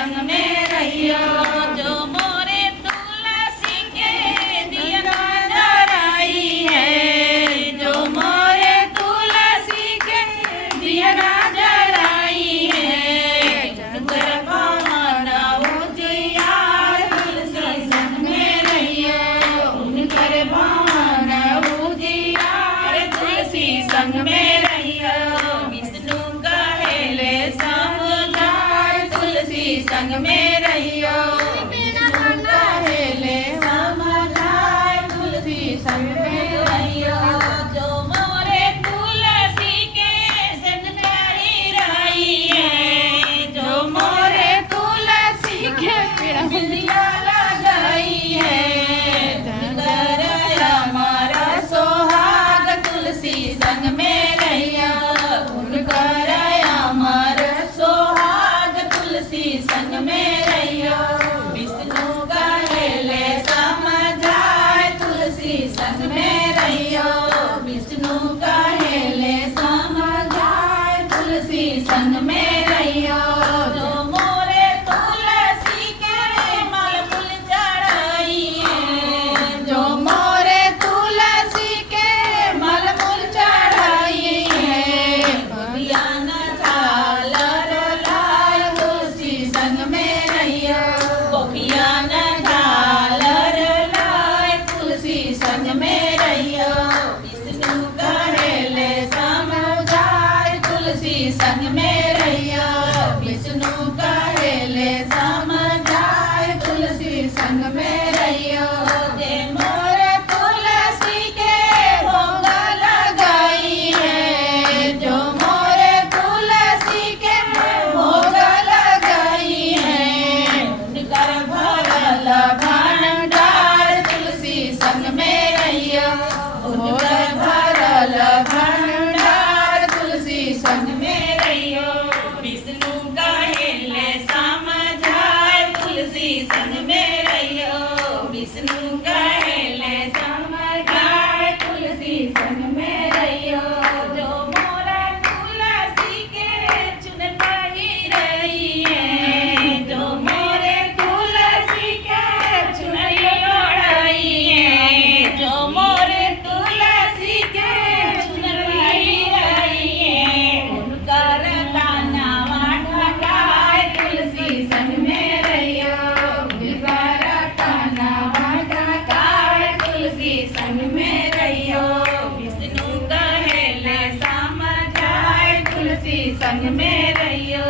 संग में रहियो। जो मोरे तुलसी के दिया जराई है, जो मोरे तुलसी के दिया जराई है, उनकर भावना उजियार तुलसी संग में रहियो। उनकर भावना उजियार तुलसी संग में रहियो। विष्णु कहेले समझाए तुलसी संग में रहियो। विष्णु कहेले समझाए तुलसी संग में रहियो। जो मोरे तुलसी के संग प्यारी रही है, जो मोरे तुलसी के बिंदिया लगाई है, कर हमारा सोहाग तुलसी संग में रहियो। उनकर हमारा सोहाग तुलसी संग में रहियो। विष्णु कहेले समझाए तुलसी संग में रहियो। विष्णु कहेले समझाए तुलसी संग में रहियो। जो मोरे तुलसी के मलमूल चढ़ाई है, जो मोरे तुलसी के मलमूल चढ़ाई है, बगिया न झालर लाय तुलसी संग में रहियो। बगिया न झालर लाय तुलसी संग में रहियो। विष्णु कहेले समझाए तुलसी संग में रहियो। विष्णु कहेले समझाए तुलसी संग में रहियो। जे मोरे तुलसी के भोग लगाई है, जो मोरे तुलसी के भोग लगाई है, उनकर भरल भंडार तुलसी संग में रहियो। उनकर भरल भंडार तुलसी संग में रहियो। विष्णु कहेले समझाए तुलसी संग में रहियो। विष्णु कहेले समझाए तुलसी संग में रहियो। जो मोरा तुलसी के चुन रही है, जो मोरे तुलसी के चुनरी ओढ़ाई है, जो मोरे तुलसी के चुनरी रही है, उनकर कानावा ढकाए तुलसी संग में रहियो। उनकर कानावा ढकाए तुलसी संग में रहियो। विष्णु कहेले समझाए तुलसी संग में रहियो।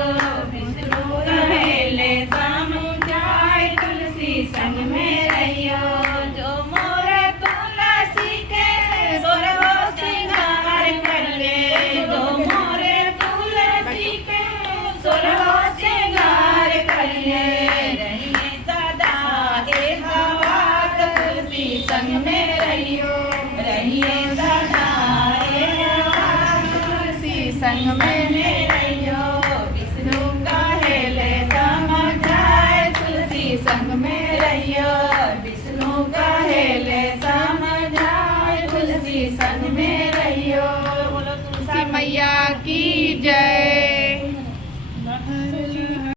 विष्णु कहेले समझाए तुलसी संग में रहियो। जो मोरे तुलसी के सोरहो श्रृंगार कर ले, जो मोरे तुलसी के सोरहो श्रृंगार कर ले, रहिए सदा हे हवा तुलसी संग में रहियो। रहिए सदा हे हवा तुलसी संग में रहियो। विष्णु कहेले समझाए तुलसी संग में रहियो। विष्णु का